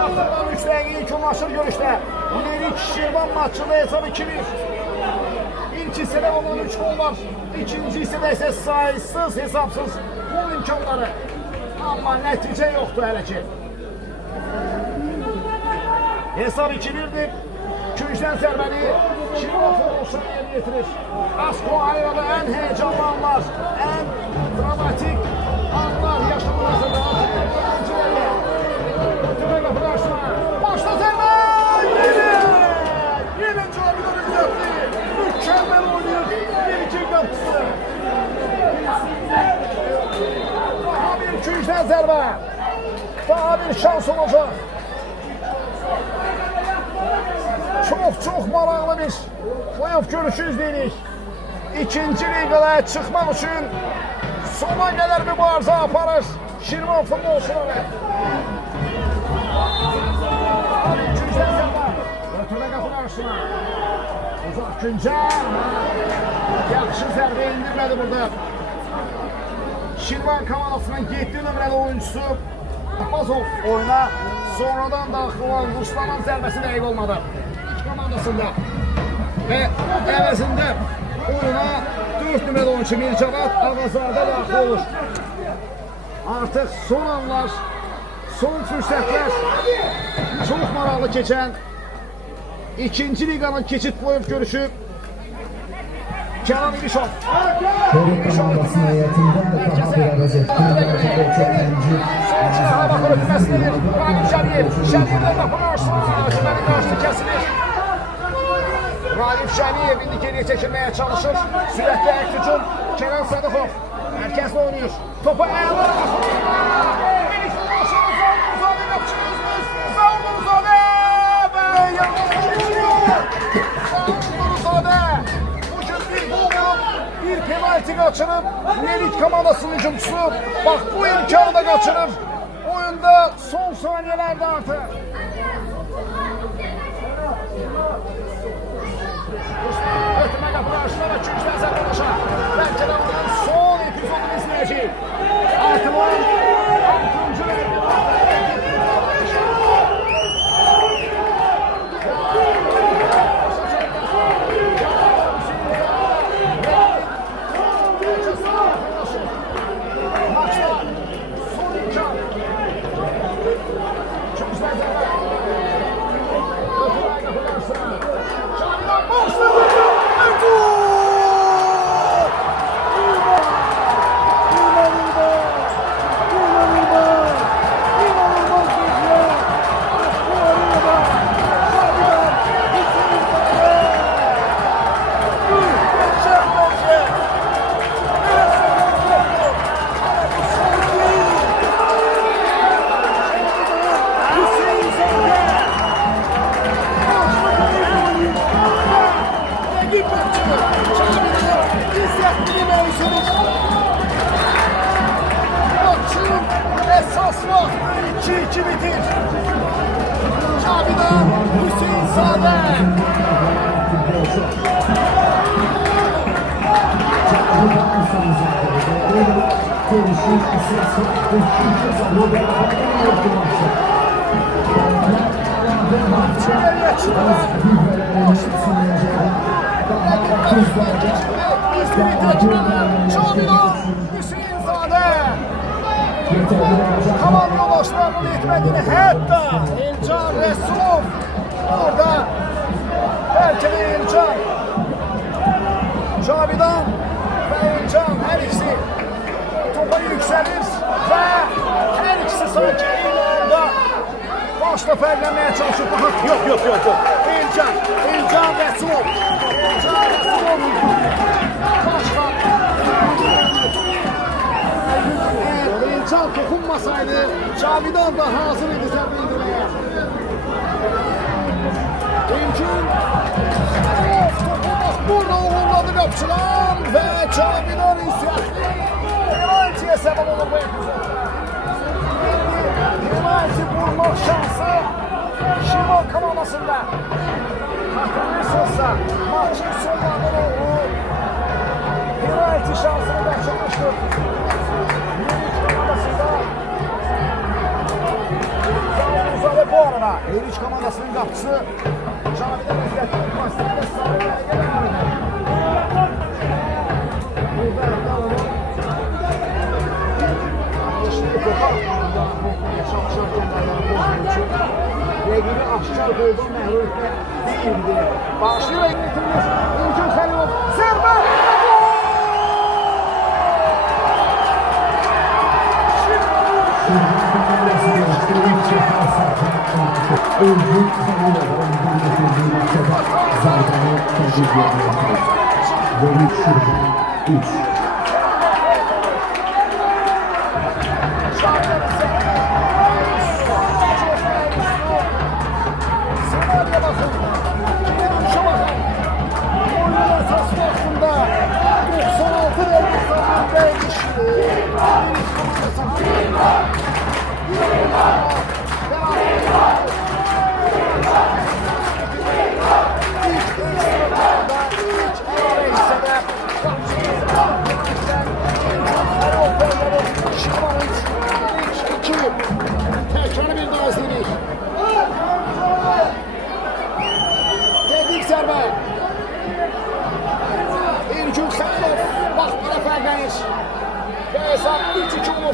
Artıqdan 3 dəqiqə yekunlaşır görüşdə. Melik Şirvan maçında hesab 2-1. İlk hissədə olan 3 gol var. İkinci hissədə isə sayısız hesabsız gol imkanları. Amma nəticə yoxdur hələ ki. Hesab 2-1'dir. Küncdən zərbəni Şirvan futbolçuları yerinə getirir. Asko Ayrada ən heyecanlı anlar, ən dramatik anlar yaşanılmasıdır. Ötürmə qapını açma. Başla zərbə! Yine Cabidon izlətti. Mükemmel oynuyor. Bir-iki qapısı. Daha bir küncdən zərbə. Daha bir şans olacaq. Çok maraqlı bir playoff görüşü izləyirik. İkinci liqaya çıxmaq üçün sona qədər mübarizə aparır Şirvan futbolçuları. Küncdən zərbə. Ötürmə qapını arasına. Uzaq küncə. Yaxşı zərbə indirmədi burada. Şirvan komandasının 7 nömrəli oyuncusu Abazov oyuna sonradan daxil olan Ruslanın zərbəsi dəqiq olmadı. Komandasında ve əvəzində oyuna 4 nömrəli oyuncu Mircavad Ağazadə daxil olur. Artıq son anlar, son fürsətlər çox maraqlı keçən ikinci liqanın keçid playoff görüşü Kenan İlişov. Komandasının həyatında daha bir əvəz etdi. Sol hava ötməsidir. Ralim Şəriyev. Şəriyevlə qapını açsın. Şəriyev qarşı kəsilir. Ralim Şəriyev indi geriyə çəkilməyə çalışır. Sürətli əks hücum Kenan Sadıxov. Mərkəzdə oynayır. Topa əyalar. Melik futbolçular Zavuruzadə qapçımızdır. Zavuruzadə və yanına keçiyor. Zavuruzadə bugün bir gol olub, bir penalti qaçırıb. Melik komandasının hücumçusu bax bu imkanı da qaçırır. Oyunda son saniyələrdə artıq. Ötürmə qapını açdılar və küncdən zərbəlaşa. Bəlkə də onun son epizodunu izləyəcək. Artıq oyun 6-cı maçda son imkan. Küncdən zərbə. Ötürmə qapını açdılar. Şahidan başladı. Esas vaxtı 2-2 bitir. Cabidon Hüseyinzadə. Cabidon Hüseyinzadə. Komanda başlarının etmediğini hatta İlcan Resulov orada belki de İlcan Cabidon ve İlcan her ikisi topa yükselir ve her ikisi sanki eyni anda başla fərqlənməyə çalışır. Yok. İlcan Resulov. Başla. İlcan toxunmasaydı Cabidon da hazır idi zərbə indirməyə. İlcan burada uğurladı qapçılar və Cabidon inisiyatif penaltiyə səbəb olur bu epizod. Penalti vurmaq şansı Şirvan komandasında. Hatırlıyorsunuzsa maçın sonlarında doğru penalti şansını qaçırmışdır. Zavuruzadə bu arada Eyüp komandasının qapısı Cavidə Rəzgətli Mastirdə sağlaya gəlir. Burada Əlqalova Yeşilli topa çalışarkən ayağını pozduğu üçün rəqibi aşkar qoldan məhlul etmək deyildi. Başlayır Eqnitimir, İlkin Xəlilov, zərbə! Özgür Xəlilov getirdiği maçada Zaydan'ı tebrik ediyor. Veli Şurban 3. Senaryoya bakın. Kerimşe bakın. Oyunun esas vaktinde 96 verdi sahindeymiş. Tekrarı bir daha izledik. Teknik zərbə. İlkin Xəlilov vaxtlara fərqlənir. Və hesab 3-2 olur.